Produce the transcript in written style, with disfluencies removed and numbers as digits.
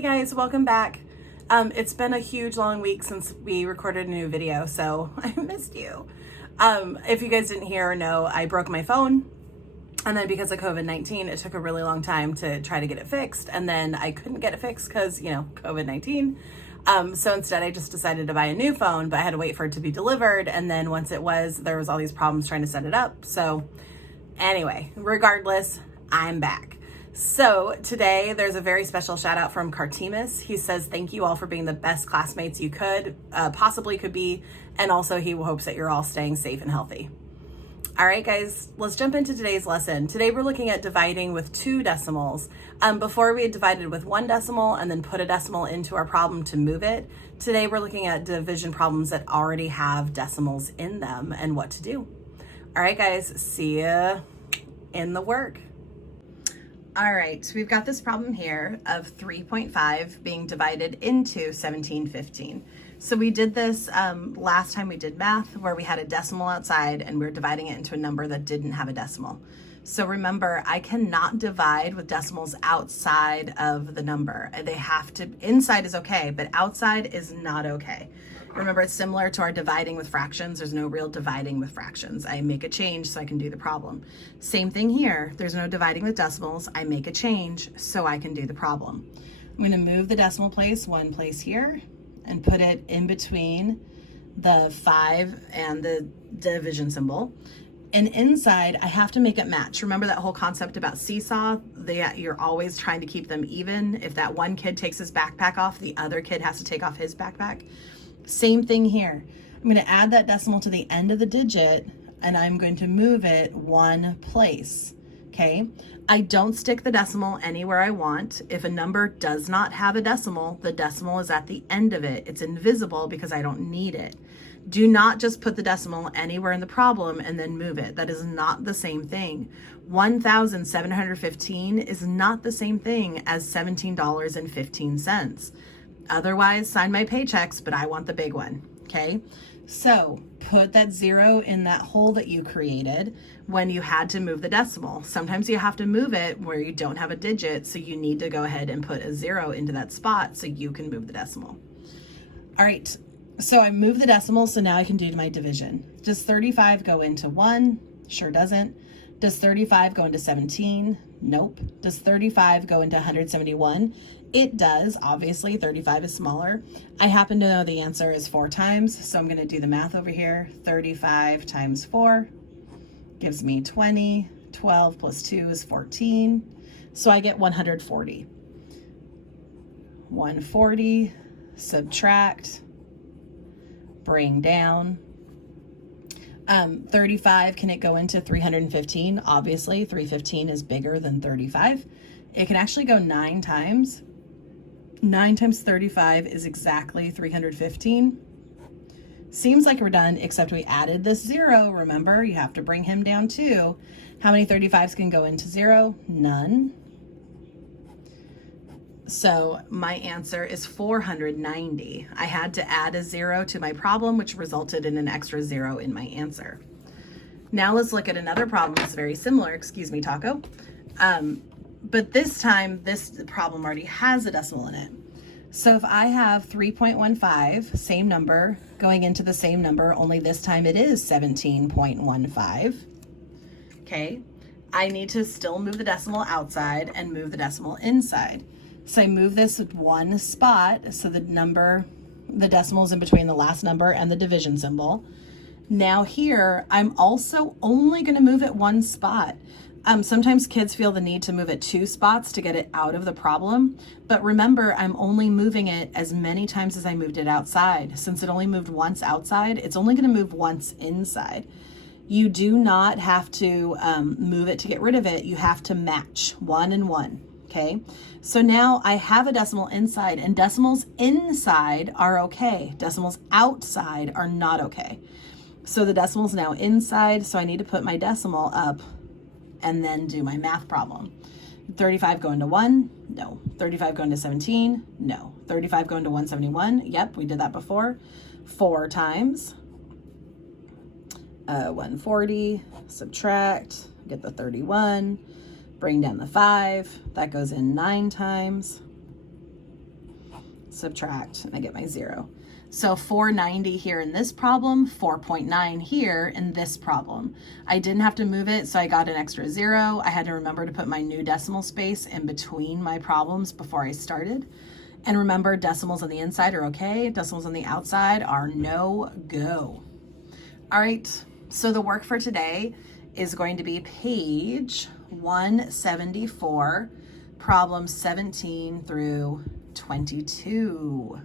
Hey guys, welcome back. It's been a huge long week since we recorded a new video, so I missed you. If you guys didn't hear or know, I broke my phone, and then because of COVID-19, it took a really long time to try to get it fixed, and then I couldn't get it fixed because, you know, COVID-19. So instead I just decided to buy a new phone, but I had to wait for it to be delivered, and then once it was, there was all these problems trying to set it up. So anyway, regardless, I'm back. So today there's a very special shout out from Cartemus. He says, thank you all for being the best classmates you possibly could be. And also he hopes that you're all staying safe and healthy. All right, guys, let's jump into today's lesson. Today we're looking at dividing with 2 decimals. Before we had divided with 1 decimal and then put a decimal into our problem to move it. Today we're looking at division problems that already have decimals in them and what to do. All right, guys, see ya in the work. All right, so we've got this problem here of 3.5 being divided into 1715. So we did this last time we did math where we had a decimal outside and we were dividing it into a number that didn't have a decimal. So remember, I cannot divide with decimals outside of the number. They have to, inside is okay, but outside is not okay. Remember, it's similar to our dividing with fractions. There's no real dividing with fractions. I make a change so I can do the problem. Same thing here. There's no dividing with decimals. I make a change so I can do the problem. I'm going to move the decimal place 1 place here and put it in between the 5 and the division symbol. And inside, I have to make it match. Remember that whole concept about seesaw? You're always trying to keep them even. If that one kid takes his backpack off, the other kid has to take off his backpack. Same thing here. I'm going to add that decimal to the end of the digit and I'm going to move it 1 place. Okay. I don't stick the decimal anywhere I want. If a number does not have a decimal, the decimal is at the end of it. It's invisible because I don't need it. Do not just put the decimal anywhere in the problem and then move it. That is not the same thing. 1,715 is not the same thing as $17.15. Otherwise, sign my paychecks, but I want the big one, okay? So put that 0 in that hole that you created when you had to move the decimal. Sometimes you have to move it where you don't have a digit, so you need to go ahead and put a 0 into that spot so you can move the decimal. All right, so I moved the decimal, so now I can do my division. Does 35 go into 1? Sure doesn't. Does 35 go into 17? Nope. Does 35 go into 171? It does. Obviously, 35 is smaller. I happen to know the answer is 4 times, so I'm going to do the math over here. 35 times 4 gives me 20. 12 plus 2 is 14. So I get 140. 140, subtract, bring down. 35, can it go into 315? Obviously, 315 is bigger than 35. It can actually go 9 times. 9 times 35 is exactly 315. Seems like we're done, except we added this 0. Remember, you have to bring him down too. How many 35s can go into 0? None. So my answer is 490. I had to add a 0 to my problem, which resulted in an extra 0 in my answer. Now let's look at another problem that's very similar. Excuse me, Taco. But this time, this problem already has a decimal in it. So if I have 3.15, same number, going into the same number, only this time it is 17.15. Okay, I need to still move the decimal outside and move the decimal inside. So I move this 1 spot, so the decimal is in between the last number and the division symbol. Now here, I'm also only going to move it 1 spot. Sometimes kids feel the need to move it 2 spots to get it out of the problem. But remember, I'm only moving it as many times as I moved it outside. Since it only moved once outside, it's only going to move once inside. You do not have to move it to get rid of it. You have to match 1 and 1. Okay, so now I have a decimal inside, and decimals inside are okay. Decimals outside are not okay. So the decimal's now inside, so I need to put my decimal up and then do my math problem. 35 going to 1? No. 35 going to 17? No. 35 going to 171? Yep, we did that before. 4 times. 140, subtract, get the 31. Bring down the 5, that goes in 9 times. subtract, and I get my 0. So 490 here in this problem, 4.9 here in this problem. I didn't have to move it, so I got an extra 0. I had to remember to put my new decimal space in between my problems before I started. And remember, decimals on the inside are okay. Decimals on the outside are no go. All right, so the work for today is going to be page 174, problems 17 through 22.